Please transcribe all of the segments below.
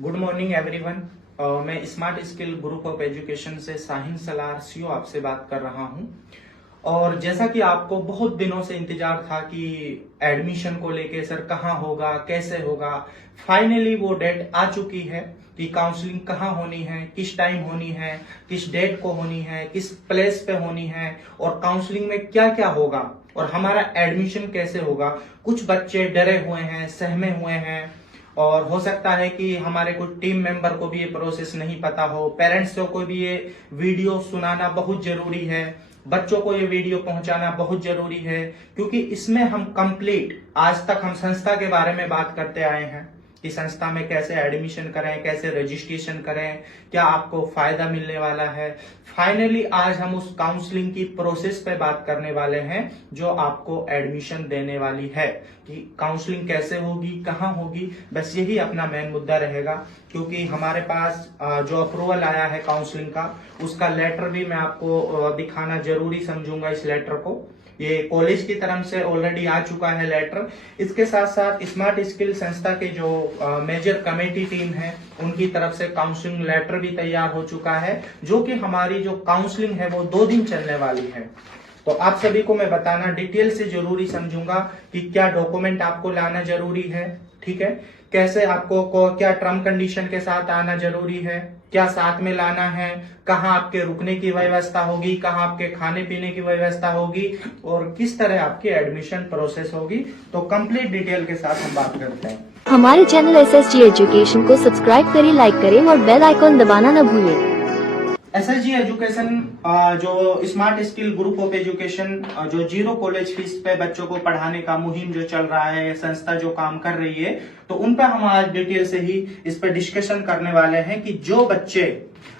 Good morning everyone. मैं smart skill group of education से Sahin Salaar CO आपसे बात कर रहा हूं। और जैसा कि आपको बहुत दिनों से इंतजार था कि एडमिशन को लेके सर कहाँ होगा, कैसे होगा, फाइनली वो डेट आ चुकी है कि काउंसलिंग कहाँ होनी है, किस टाइम होनी है, किस डेट को होनी है, किस प्लेस पे होनी है और काउंसलिंग में क्या क्या होगा और हमारा एडमिशन कैसे होगा। कुछ बच्चे डरे हुए हैं, सहमे हुए हैं और हो सकता है कि हमारे कुछ टीम मेंबर को भी ये प्रोसेस नहीं पता हो। पेरेंट्स को भी ये वीडियो सुनाना बहुत जरूरी है, बच्चों को ये वीडियो पहुंचाना बहुत जरूरी है, क्योंकि इसमें हम कंप्लीट आज तक हम संस्था के बारे में बात करते आए हैं कि संस्था में कैसे एडमिशन करें, कैसे रजिस्ट्रेशन करें, क्या आपको फायदा मिलने वाला है। फाइनली आज हम उस काउंसलिंग की प्रोसेस पे बात करने वाले हैं जो आपको एडमिशन देने वाली है कि काउंसलिंग कैसे होगी, कहाँ होगी। बस यही अपना मेन मुद्दा रहेगा, क्योंकि हमारे पास जो अप्रूवल आया है काउंसलिंग का, उसका लेटर भी मैं आपको दिखाना जरूरी समझूंगा। इस लेटर को ये कॉलेज की तरफ से ऑलरेडी आ चुका है लेटर। इसके साथ साथ स्मार्ट स्किल संस्था के जो मेजर कमेटी टीम है उनकी तरफ से काउंसलिंग लेटर भी तैयार हो चुका है, जो कि हमारी जो काउंसलिंग है वो 2 दिन चलने वाली है। तो आप सभी को मैं बताना डिटेल से जरूरी समझूंगा कि क्या डॉक्यूमेंट आपको लाना जरूरी है, ठीक है, कैसे आपको क्या टर्म कंडीशन के साथ आना जरूरी है, क्या साथ में लाना है, कहाँ आपके रुकने की व्यवस्था होगी, कहाँ आपके खाने पीने की व्यवस्था होगी और किस तरह आपकी एडमिशन प्रोसेस होगी। तो कंप्लीट डिटेल के साथ हम बात करते हैं। हमारे चैनल SSG एजुकेशन को सब्सक्राइब करें, लाइक करें और बेल आइकॉन दबाना न भूलें। SSG एजुकेशन जो smart skill group of education जो जीरो कॉलेज फीस पे बच्चों को पढ़ाने का मुहिम जो चल रहा है, संस्था जो काम कर रही है, तो उन पर हम आज डिटेल से ही इस पर डिस्कशन करने वाले हैं कि जो बच्चे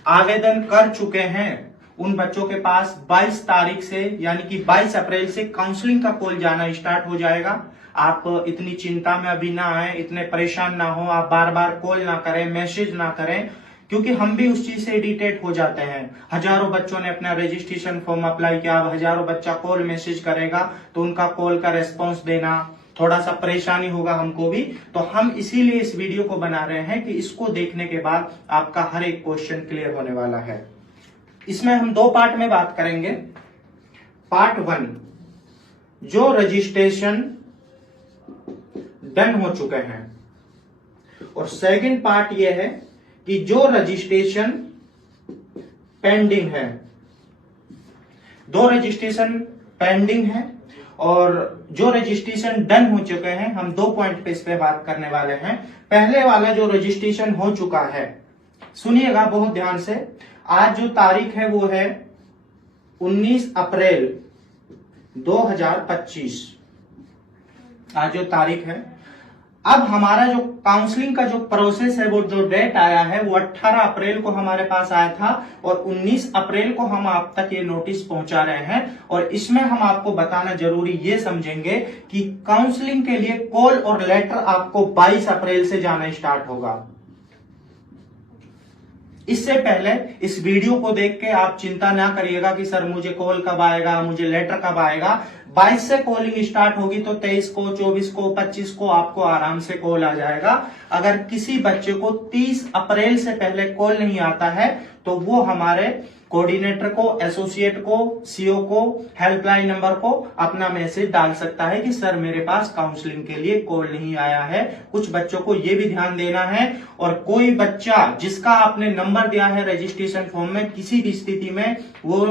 आवेदन कर चुके हैं उन बच्चों के पास 22 तारीख से यानी कि 22 अप्रैल से काउंसलिंग का कॉल जाना स्टार्ट हो जाएगा। आप इतनी चिंता में अभी ना आए, इतने परेशान ना हो, आप बार बार कॉल ना करें, मैसेज ना करें, क्योंकि हम भी उस चीज से इरिटेट हो जाते हैं। हजारों बच्चों ने अपना रजिस्ट्रेशन फॉर्म अप्लाई किया, अब हजारों बच्चा कॉल मैसेज करेगा तो उनका कॉल का रेस्पॉन्स देना थोड़ा सा परेशानी होगा हमको भी। तो हम इसीलिए इस वीडियो को बना रहे हैं कि इसको देखने के बाद आपका हर एक क्वेश्चन क्लियर होने वाला है। इसमें हम 2 पार्ट में बात करेंगे। पार्ट 1 जो रजिस्ट्रेशन डन हो चुके हैं, और सेकंड पार्ट यह है कि जो रजिस्ट्रेशन पेंडिंग है। 2 रजिस्ट्रेशन पेंडिंग है और जो रजिस्ट्रेशन डन हो चुके हैं, हम 2 पॉइंट पे इस पे बात करने वाले हैं। पहले वाला जो रजिस्ट्रेशन हो चुका है, सुनिएगा बहुत ध्यान से। आज जो तारीख है वो है 19 अप्रैल 2025। आज जो तारीख है, अब हमारा जो काउंसलिंग का जो प्रोसेस है, वो जो डेट आया है वो 18 अप्रैल को हमारे पास आया था और 19 अप्रैल को हम आप तक ये नोटिस पहुंचा रहे हैं। और इसमें हम आपको बताना जरूरी ये समझेंगे कि काउंसलिंग के लिए कॉल और लेटर आपको 22 अप्रैल से जाना स्टार्ट होगा। इससे पहले इस वीडियो को देख के आप चिंता ना करिएगा कि सर मुझे कॉल कब आएगा, मुझे लेटर कब आएगा। 22 से कॉलिंग स्टार्ट होगी तो 23 को, 24 को, 25 को आपको आराम से कॉल आ जाएगा। अगर किसी बच्चे को 30 अप्रैल से पहले कॉल नहीं आता है तो वो हमारे कोऑर्डिनेटर को, एसोसिएट को, सीओ को, हेल्पलाइन नंबर को अपना मैसेज डाल सकता है कि सर मेरे पास काउंसलिंग के लिए कॉल नहीं आया है। कुछ बच्चों को ये भी ध्यान देना है, और कोई बच्चा जिसका आपने नंबर दिया है रजिस्ट्रेशन फॉर्म में, किसी भी स्थिति में वो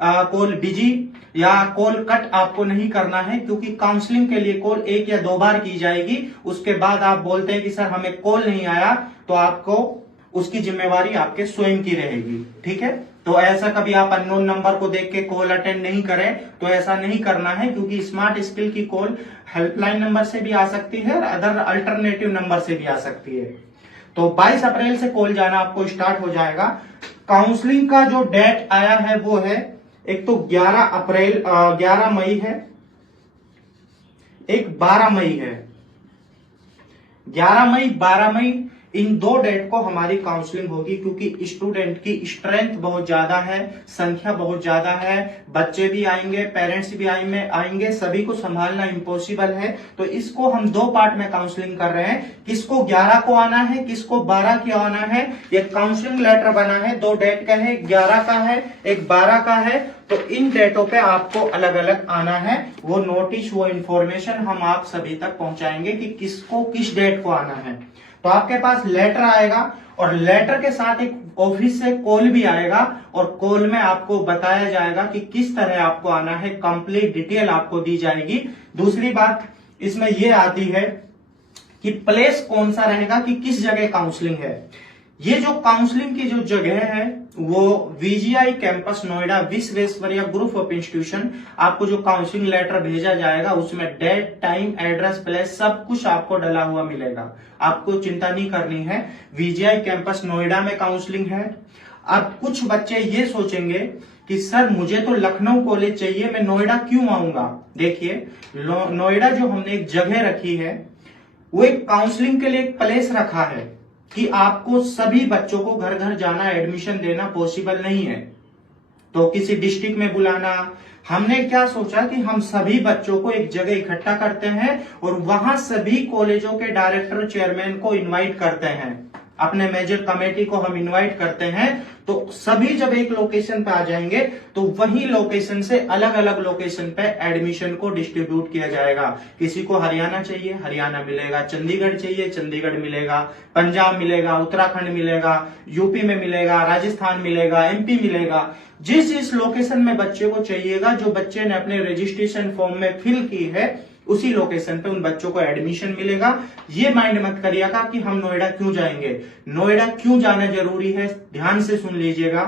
कॉल बिजी या कॉल कट आपको नहीं करना है, क्योंकि काउंसलिंग के लिए कॉल 1 या 2 बार की जाएगी। उसके बाद आप बोलते हैं कि सर हमें कॉल नहीं आया, तो आपको उसकी जिम्मेवारी आपके स्वयं की रहेगी, ठीक है। तो ऐसा कभी आप अननोन नंबर को देख के कॉल अटेंड नहीं करें, तो ऐसा नहीं करना है, क्योंकि स्मार्ट स्किल की कॉल हेल्पलाइन नंबर से भी आ सकती है और अदर अल्टरनेटिव नंबर से भी आ सकती है। तो 22 अप्रैल से कॉल जाना आपको स्टार्ट हो जाएगा। काउंसलिंग का जो डेट आया है वो है, एक तो 11 मई है, एक 12 मई है। 11 मई, 12 मई इन 2 डेट को हमारी काउंसलिंग होगी, क्योंकि स्टूडेंट की स्ट्रेंथ बहुत ज्यादा है, संख्या बहुत ज्यादा है, बच्चे भी आएंगे, पेरेंट्स भी आएंगे, सभी को संभालना इम्पॉसिबल है। तो इसको हम 2 पार्ट में काउंसलिंग कर रहे हैं। किसको 11 को आना है, किसको 12 को आना है। ये काउंसलिंग लेटर बना है, 2 डेट का है, 11 का है, एक 12 का है। तो इन डेटों पे आपको अलग अलग आना है। वो नोटिस, वो इंफॉर्मेशन हम आप सभी तक पहुंचाएंगे कि किसको किस डेट को आना है। तो आपके पास लेटर आएगा और लेटर के साथ एक ऑफिस से कॉल भी आएगा, और कॉल में आपको बताया जाएगा कि किस तरह आपको आना है, कंप्लीट डिटेल आपको दी जाएगी। दूसरी बात इसमें यह आती है कि प्लेस कौन सा रहेगा, कि किस जगह काउंसलिंग है। ये जो काउंसलिंग की जो जगह है वो VGI campus Noida, Visvesvaraya group of institution. आपको जो काउंसलिंग लेटर भेजा जाएगा उसमें डेट, टाइम, एड्रेस, प्लेस सब कुछ आपको डला हुआ मिलेगा। आपको चिंता नहीं करनी है। वीजीआई कैंपस नोएडा में काउंसलिंग है। अब कुछ बच्चे ये सोचेंगे कि सर मुझे तो लखनऊ कॉलेज चाहिए, मैं नोएडा क्यों आऊंगा। देखिए, नोएडा जो हमने एक जगह रखी है वो एक काउंसलिंग के लिए एक प्लेस रखा है कि आपको सभी बच्चों को घर घर जाना, एडमिशन देना पॉसिबल नहीं है, तो किसी डिस्ट्रिक्ट में बुलाना। हमने क्या सोचा कि हम सभी बच्चों को एक जगह इकट्ठा करते हैं और वहां सभी कॉलेजों के डायरेक्टर, चेयरमैन को इनवाइट करते हैं, अपने मेजर कमेटी को हम इनवाइट करते हैं। तो सभी जब एक लोकेशन पे आ जाएंगे तो वही लोकेशन से अलग अलग लोकेशन पे एडमिशन को डिस्ट्रीब्यूट किया जाएगा। किसी को हरियाणा चाहिए, हरियाणा मिलेगा, चंडीगढ़ चाहिए, चंडीगढ़ मिलेगा, पंजाब मिलेगा, उत्तराखंड मिलेगा, यूपी में मिलेगा, राजस्थान मिलेगा, एमपी मिलेगा। जिस लोकेशन में बच्चे को चाहिएगा, जो बच्चे ने अपने रजिस्ट्रेशन फॉर्म में फिल की है, उसी लोकेशन पे उन बच्चों को एडमिशन मिलेगा। ये माइंड मत करिएगा कि हम नोएडा क्यों जाएंगे। नोएडा क्यों जाना जरूरी है, ध्यान से सुन लीजिएगा।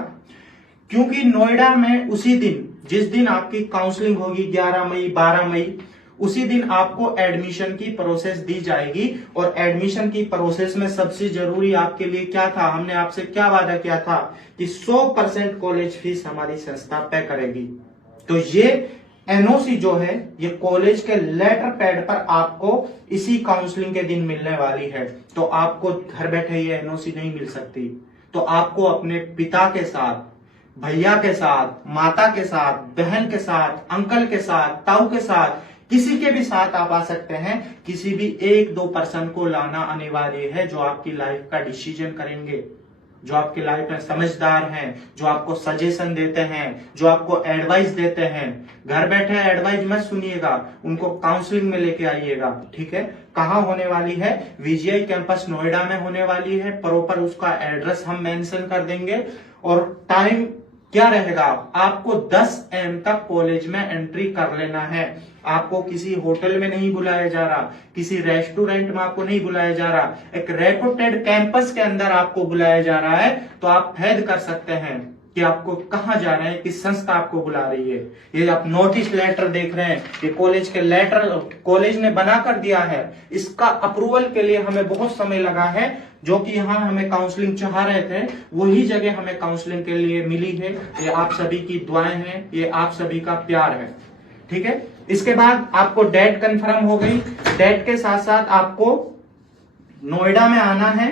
क्योंकि नोएडा में उसी दिन, जिस दिन आपकी काउंसलिंग होगी 11 मई, 12 मई, उसी दिन आपको एडमिशन की प्रोसेस दी जाएगी। और एडमिशन की प्रोसेस में सबसे जरूरी आपके लिए क्या था, हमने आपसे क्या वादा किया था कि 100% कॉलेज फीस हमारी संस्था पे करेगी। तो ये एनओसी जो है ये कॉलेज के लेटर पैड पर आपको इसी काउंसलिंग के दिन मिलने वाली है। तो आपको घर बैठे ये एनओसी नहीं मिल सकती। तो आपको अपने पिता के साथ, भैया के साथ, माता के साथ, बहन के साथ, अंकल के साथ, ताऊ के साथ, किसी के भी साथ आप आ सकते हैं। किसी भी 1-2 पर्सन को लाना अनिवार्य है जो आपकी लाइफ का डिसीजन करेंगे, जो आपकी लाइफ में समझदार हैं, जो आपको सजेशन देते हैं, जो आपको एडवाइस देते हैं। घर बैठे एडवाइस मत सुनिएगा, उनको काउंसलिंग में लेके आइएगा। ठीक है, कहाँ होने वाली है, वीजीआई कैंपस नोएडा में होने वाली है। प्रॉपर उसका एड्रेस हम मेंशन कर देंगे। और टाइम क्या रहेगा, आपको 10 AM तक कॉलेज में एंट्री कर लेना है। आपको किसी होटल में नहीं बुलाया जा रहा, किसी रेस्टोरेंट में आपको नहीं बुलाया जा रहा, एक रेपुटेड कैंपस के अंदर आपको बुलाया जा रहा है। तो आप फैद कर सकते हैं कि आपको कहाँ जा रहे हैं, किस संस्था आपको बुला रही है। ये आप नोटिस लेटर देख रहे हैं, ये कॉलेज के लेटर कॉलेज ने बना कर दिया है। इसका अप्रूवल के लिए हमें बहुत समय लगा है, जो कि यहाँ हमें काउंसलिंग चाह रहे थे, वही जगह हमें काउंसलिंग के लिए मिली है। ये आप सभी की दुआएं हैं, ये आप सभी का प्यार है। ठीक है, इसके बाद आपको डेट कंफर्म हो गई। डेट के साथ साथ आपको नोएडा में आना है,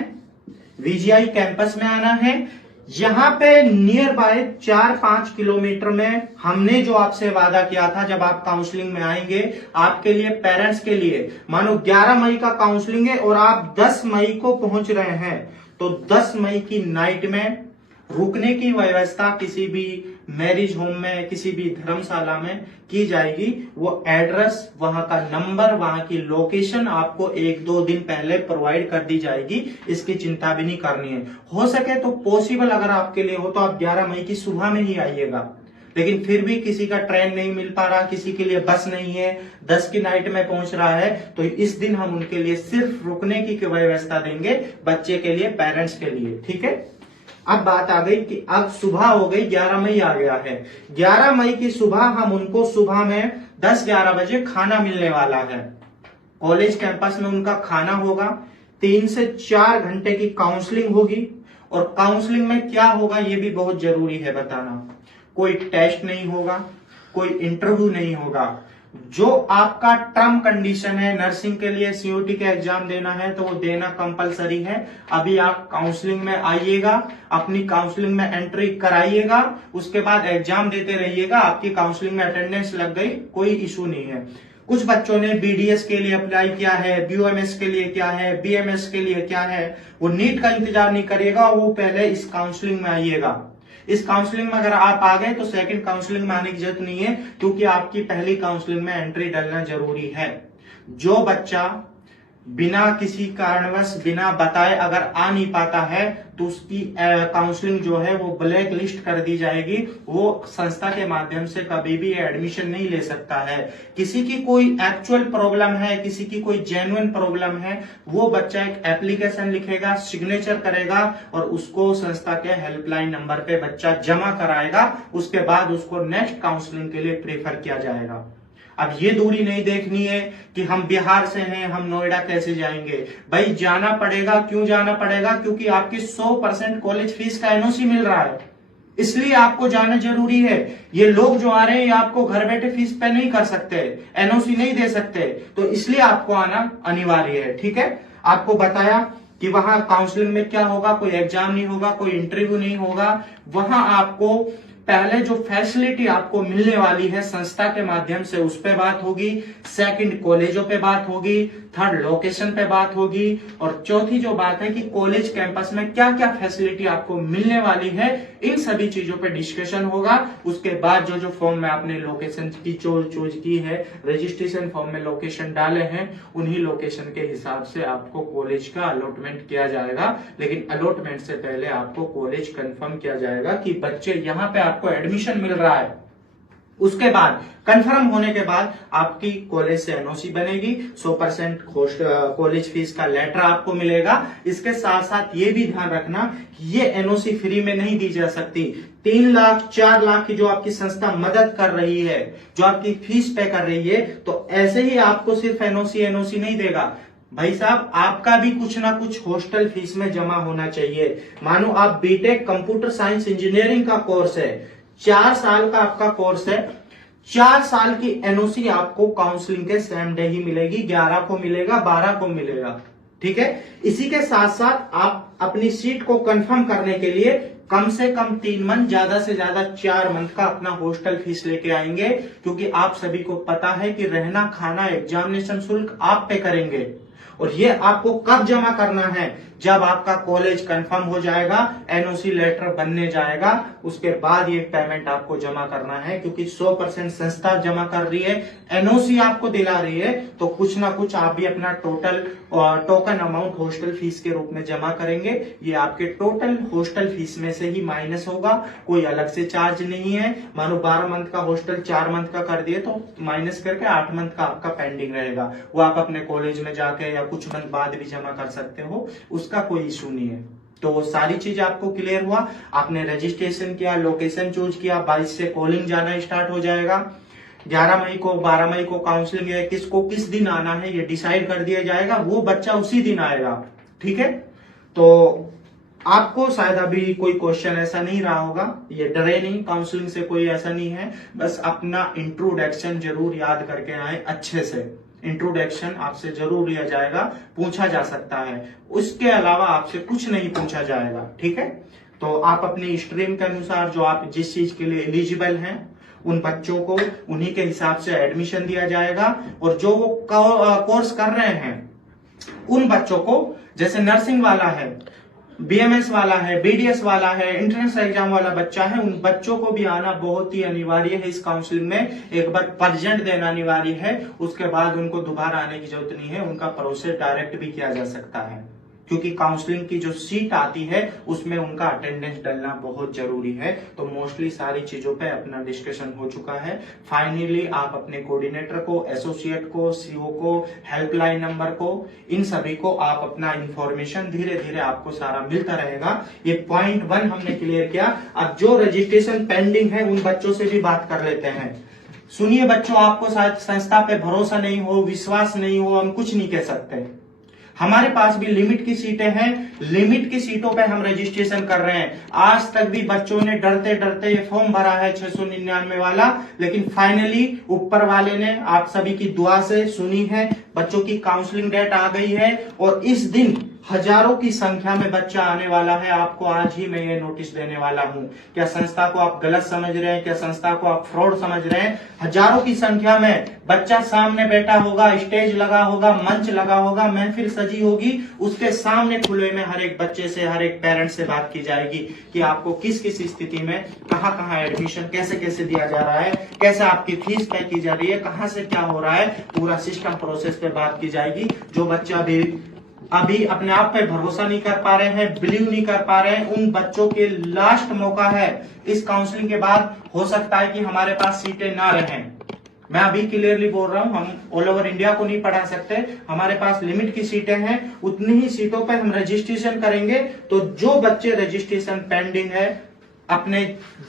वीजीआई कैंपस में आना है। यहाँ पे नियर बाय 4-5 किलोमीटर में हमने जो आपसे वादा किया था, जब आप काउंसलिंग में आएंगे, आपके लिए, पेरेंट्स के लिए, मानो 11 मई का काउंसलिंग है और आप 10 मई को पहुंच रहे हैं, तो 10 मई की नाइट में रुकने की व्यवस्था किसी भी मैरिज होम में, किसी भी धर्मशाला में की जाएगी। वो एड्रेस, वहां का नंबर, वहां की लोकेशन आपको 1-2 दिन पहले प्रोवाइड कर दी जाएगी। इसकी चिंता भी नहीं करनी है। हो सके तो पॉसिबल अगर आपके लिए हो तो आप 11 मई की सुबह में ही आइएगा। लेकिन फिर भी किसी का ट्रेन नहीं मिल पा रहा, किसी के लिए बस नहीं है, 10 की नाइट में पहुंच रहा है, तो इस दिन हम उनके लिए सिर्फ रुकने की व्यवस्था देंगे, बच्चे के लिए, पेरेंट्स के लिए। ठीक है, अब बात आ गई कि अब सुबह हो गई, 11 मई आ गया है। 11 मई की सुबह हम उनको सुबह में 10-11 बजे खाना मिलने वाला है। कॉलेज कैंपस में उनका खाना होगा। 3 से 4 घंटे की काउंसलिंग होगी। और काउंसलिंग में क्या होगा ये भी बहुत जरूरी है बताना। कोई टेस्ट नहीं होगा, कोई इंटरव्यू नहीं होगा। जो आपका टर्म कंडीशन है, नर्सिंग के लिए सीओटी का एग्जाम देना है तो वो देना कंपलसरी है। अभी आप काउंसलिंग में आइएगा, अपनी काउंसलिंग में एंट्री कराइएगा, उसके बाद एग्जाम देते रहिएगा। आपकी काउंसलिंग में अटेंडेंस लग गई, कोई इशू नहीं है। कुछ बच्चों ने बीडीएस के लिए अप्लाई किया है, बीओएमएस के लिए क्या है, बीएमएस के लिए क्या है, वो नीट का इंतजार नहीं करिएगा, वो पहले इस काउंसलिंग में आइएगा। इस काउंसलिंग में अगर आप आ गए तो सेकंड काउंसलिंग में आने की जरूरत नहीं है, क्योंकि आपकी पहली काउंसलिंग में एंट्री डालना जरूरी है। जो बच्चा बिना किसी कारणवश बिना बताए अगर आ नहीं पाता है तो उसकी काउंसलिंग जो है वो ब्लैक लिस्ट कर दी जाएगी। वो संस्था के माध्यम से कभी भी एडमिशन नहीं ले सकता है। किसी की कोई एक्चुअल प्रॉब्लम है, किसी की कोई जेन्युइन प्रॉब्लम है, वो बच्चा एक एप्लीकेशन लिखेगा, सिग्नेचर करेगा और उसको संस्था के हेल्पलाइन नंबर पे बच्चा जमा कराएगा। उसके बाद उसको नेक्स्ट काउंसलिंग के लिए प्रेफर किया जाएगा। अब ये दूरी नहीं देखनी है कि हम बिहार से हैं, हम नोएडा कैसे जाएंगे। भाई जाना पड़ेगा। क्यों जाना पड़ेगा? क्योंकि आपकी 100% कॉलेज फीस का एनओसी मिल रहा है, इसलिए आपको जाना जरूरी है। ये लोग जो आ रहे हैं ये आपको घर बैठे फीस पे नहीं कर सकते, एनओसी नहीं दे सकते, तो इसलिए आपको आना अनिवार्य है। ठीक है, आपको बताया कि वहां काउंसलिंग में क्या होगा, कोई एग्जाम नहीं होगा, कोई इंटरव्यू नहीं होगा। वहां आपको पहले जो फैसिलिटी आपको मिलने वाली है संस्था के माध्यम से उस पे बात होगी, सेकंड कॉलेजों पे बात होगी, थर्ड लोकेशन पे बात होगी, और चौथी जो बात है कि कॉलेज कैंपस में क्या क्या फैसिलिटी आपको मिलने वाली है, इन सभी चीजों पे डिस्कशन होगा। उसके बाद जो जो फॉर्म में आपने लोकेशन की चूज की है, रजिस्ट्रेशन फॉर्म में लोकेशन डाले हैं, उन्हीं लोकेशन के हिसाब से आपको कॉलेज का अलॉटमेंट किया जाएगा। लेकिन अलॉटमेंट से पहले आपको कॉलेज कंफर्म किया जाएगा कि बच्चे यहाँ पे आपको एडमिशन मिल रहा है। उसके बाद कंफर्म होने के बाद आपकी कॉलेज से एनओसी बनेगी, 100% कॉलेज फीस का लेटर आपको मिलेगा। इसके साथ साथ ये भी ध्यान रखना कि ये एनओसी फ्री में नहीं दी जा सकती। 3 लाख 4 लाख की जो आपकी संस्था मदद कर रही है, जो आपकी फीस पे कर रही है, तो ऐसे ही आपको सिर्फ एनओसी नहीं देगा। भाई साहब, आपका भी कुछ ना कुछ हॉस्टल फीस में जमा होना चाहिए। मानो आप बीटेक कंप्यूटर साइंस इंजीनियरिंग का कोर्स है, 4 साल का आपका कोर्स है, 4 साल की एनओसी आपको काउंसलिंग के सेम डे ही मिलेगी, 11 को मिलेगा, 12 को मिलेगा। ठीक है, इसी के साथ साथ आप अपनी सीट को कंफर्म करने के लिए कम से कम 3 मंथ, ज्यादा से ज्यादा 4 मंथ का अपना हॉस्टल फीस लेके आएंगे, क्योंकि आप सभी को पता है कि रहना खाना एग्जामिनेशन शुल्क आप पे करेंगे। और ये आपको कब जमा करना है? जब आपका कॉलेज कंफर्म हो जाएगा, एनओसी लेटर बनने जाएगा, उसके बाद ये पेमेंट आपको जमा करना है। क्योंकि 100% संस्था जमा कर रही है, एनओसी आपको दिला रही है, तो कुछ ना कुछ आप भी अपना total token amount hostel fees के रूप में जमा करेंगे। ये आपके टोटल हॉस्टल फीस में से ही माइनस होगा, कोई अलग से चार्ज नहीं है। मानो 12 मंथ का हॉस्टल 4 मंथ का कर दिए तो माइनस करके 8 मंथ का आपका पेंडिंग रहेगा। वो आप अपने कॉलेज में जाके या कुछ मंथ बाद भी जमा कर सकते हो, उसका कोई इशू नहीं है। तो सारी चीज आपको क्लियर हुआ। आपने रजिस्ट्रेशन किया, लोकेशन चूज किया, 22 से कॉलिंग जाना स्टार्ट हो जाएगा। 11 मई को 12 मई को काउंसलिंग है, किसको किस दिन आना है ये डिसाइड कर दिया जाएगा, वो बच्चा उसी दिन आएगा। ठीक है, तो आपको शायद अभी कोई क्वेश्चन ऐसा नहीं रहा होगा, ये डरे नहीं, काउंसलिंग से कोई ऐसा नहीं है। बस अपना इंट्रोडक्शन जरूर याद करके आए अच्छे से। इंट्रोडक्शन आपसे जरूर लिया जाएगा, पूछा जा सकता है, उसके अलावा आपसे कुछ नहीं पूछा जाएगा। ठीक है, तो आप अपनी स्ट्रीम के अनुसार जो आप जिस चीज के लिए एलिजिबल हैं उन बच्चों को उन्हीं के हिसाब से एडमिशन दिया जाएगा। और जो वो कोर्स कर रहे हैं उन बच्चों को, जैसे नर्सिंग वाला है, बीएमएस वाला है, बीडीएस वाला है, एंट्रेंस एग्जाम वाला बच्चा है, उन बच्चों को भी आना बहुत ही अनिवार्य है। इस काउंसलिंग में एक बार प्रेजेंट देना अनिवार्य है, उसके बाद उनको दोबारा आने की जरूरत नहीं है। उनका प्रोसेस डायरेक्ट भी किया जा सकता है, क्योंकि काउंसलिंग की जो सीट आती है उसमें उनका अटेंडेंस डालना बहुत जरूरी है। तो मोस्टली सारी चीजों पे अपना डिस्कशन हो चुका है। फाइनली आप अपने कोऑर्डिनेटर को, एसोसिएट को, सीओ को, हेल्पलाइन नंबर को, इन सभी को आप अपना इंफॉर्मेशन धीरे धीरे आपको सारा मिलता रहेगा। ये पॉइंट 1 हमने क्लियर किया। अब जो रजिस्ट्रेशन पेंडिंग है उन बच्चों से भी बात कर लेते हैं। सुनिए बच्चों, आपको शायद संस्था पे भरोसा नहीं हो, विश्वास नहीं हो, हम कुछ नहीं कह सकते। हमारे पास भी लिमिट की सीटें हैं, लिमिट की सीटों पे हम रजिस्ट्रेशन कर रहे हैं। आज तक भी बच्चों ने डरते डरते ये फॉर्म भरा है 699 वाला, लेकिन फाइनली ऊपर वाले ने आप सभी की दुआ से सुनी है, बच्चों की काउंसलिंग डेट आ गई है और इस दिन हजारों की संख्या में बच्चा आने वाला है। आपको आज ही मैं ये नोटिस देने वाला हूं। क्या संस्था को आप गलत समझ रहे हैं? क्या संस्था को आप फ्रॉड समझ रहे हैं? हजारों की संख्या में बच्चा सामने बैठा होगा, स्टेज लगा होगा, मंच लगा होगा, महफिल सजी होगी, उसके सामने खुले में हर एक बच्चे से, हर एक पेरेंट से बात की जाएगी कि आपको किस किस स्थिति में कहाँ कहाँ एडमिशन कैसे कैसे दिया जा रहा है, कैसे आपकी फीस तय की जा रही है, कहाँ से क्या हो रहा है, पूरा सिस्टम प्रोसेस पे बात की जाएगी। जो बच्चा अभी अपने आप पे भरोसा नहीं कर पा रहे हैं, बिलीव नहीं कर पा रहे हैं, उन बच्चों के लास्ट मौका है। इस काउंसलिंग के बाद हो सकता है कि हमारे पास सीटें ना रहें। मैं अभी क्लियरली बोल रहा हूं, हम ऑल ओवर इंडिया को नहीं पढ़ा सकते, हमारे पास लिमिट की सीटें हैं, उतनी ही सीटों पर हम रजिस्ट्रेशन करेंगे। तो जो बच्चे रजिस्ट्रेशन पेंडिंग है, अपने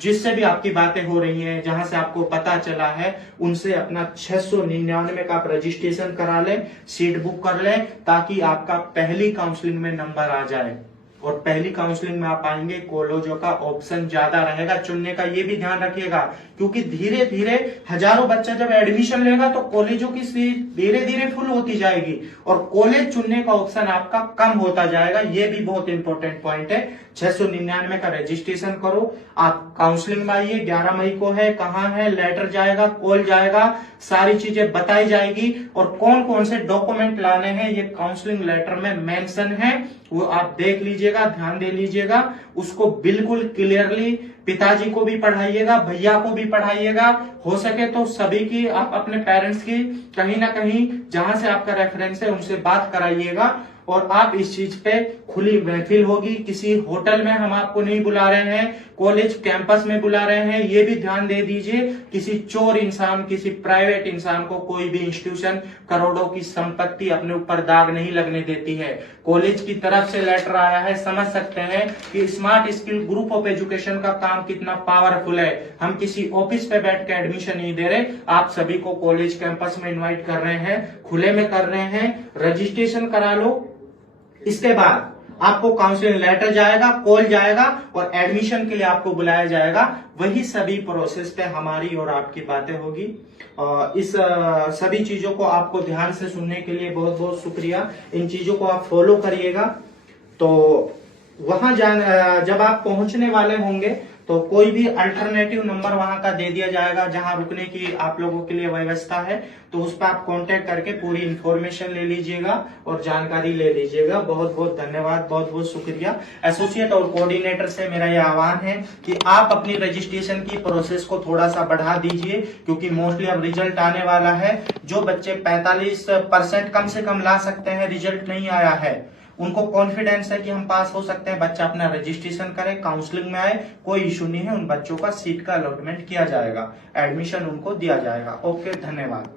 जिससे भी आपकी बातें हो रही हैं, जहां से आपको पता चला है, उनसे अपना 699 का आप रजिस्ट्रेशन करा लें, सीट बुक कर लें, ताकि आपका पहली काउंसलिंग में नंबर आ जाए। और पहली काउंसलिंग में आप आएंगे, कॉलेजों का ऑप्शन ज्यादा रहेगा चुनने का, ये भी ध्यान रखिएगा, क्योंकि धीरे धीरे हजारों बच्चा जब एडमिशन लेगा तो कॉलेजों की सीट धीरे धीरे फुल होती जाएगी और कॉलेज चुनने का ऑप्शन आपका कम होता जाएगा। ये भी बहुत इंपॉर्टेंट पॉइंट है। 699 का रजिस्ट्रेशन करो, आप काउंसलिंग में आइए। 11 मई को है, कहाँ है, लेटर जाएगा, कॉल जाएगा, सारी चीजें बताई जाएगी और कौन कौन से डॉक्यूमेंट लाने हैं ये काउंसलिंग लेटर में मेंशन है, वो आप देख लीजिएगा, ध्यान दे लीजिएगा, उसको बिल्कुल क्लियरली पिताजी को भी पढ़ाइएगा, भैया को भी पढ़ाइएगा, हो सके तो सभी की, आप अपने पेरेंट्स की कहीं ना कहीं जहां से आपका रेफरेंस है उनसे बात कराइएगा। और आप इस चीज पे खुली महफिल होगी, किसी होटल में हम आपको नहीं बुला रहे हैं, कॉलेज कैंपस में बुला रहे हैं, ये भी ध्यान दे दीजिए। किसी चोर इंसान, किसी प्राइवेट इंसान को कोई भी इंस्टीट्यूशन करोड़ों की संपत्ति अपने ऊपर दाग नहीं लगने देती है। कॉलेज की तरफ से लेटर आया है, समझ सकते हैं कि smart skill group of education का काम कितना पावरफुल है। हम किसी ऑफिस पे बैठ के एडमिशन नहीं दे रहे, आप सभी को कॉलेज कैंपस में इन्वाइट कर रहे हैं, खुले में कर रहे हैं। रजिस्ट्रेशन करा लो, इसके बाद आपको काउंसलिंग लेटर जाएगा, कॉल जाएगा और एडमिशन के लिए आपको बुलाया जाएगा। वही सभी प्रोसेस पे हमारी और आपकी बातें होगी। इस सभी चीजों को आपको ध्यान से सुनने के लिए बहुत बहुत शुक्रिया। इन चीजों को आप फॉलो करिएगा। तो वहां जब आप पहुंचने वाले होंगे तो कोई भी अल्टरनेटिव नंबर वहां का दे दिया जाएगा जहां रुकने की आप लोगों के लिए व्यवस्था है, तो उस पर आप कांटेक्ट करके पूरी इंफॉर्मेशन ले लीजिएगा और जानकारी ले लीजिएगा। बहुत बहुत धन्यवाद, बहुत बहुत शुक्रिया। एसोसिएट और कोऑर्डिनेटर से मेरा यह आह्वान है कि आप अपनी रजिस्ट्रेशन की प्रोसेस को थोड़ा सा बढ़ा दीजिए, क्योंकि मोस्टली अब रिजल्ट आने वाला है। जो बच्चे 45% कम से कम ला सकते हैं, रिजल्ट नहीं आया है, उनको कॉन्फिडेंस है कि हम पास हो सकते हैं, बच्चा अपना रजिस्ट्रेशन करे, काउंसलिंग में आए, कोई इशू नहीं है, उन बच्चों का सीट का अलॉटमेंट किया जाएगा, एडमिशन उनको दिया जाएगा। ओके, धन्यवाद।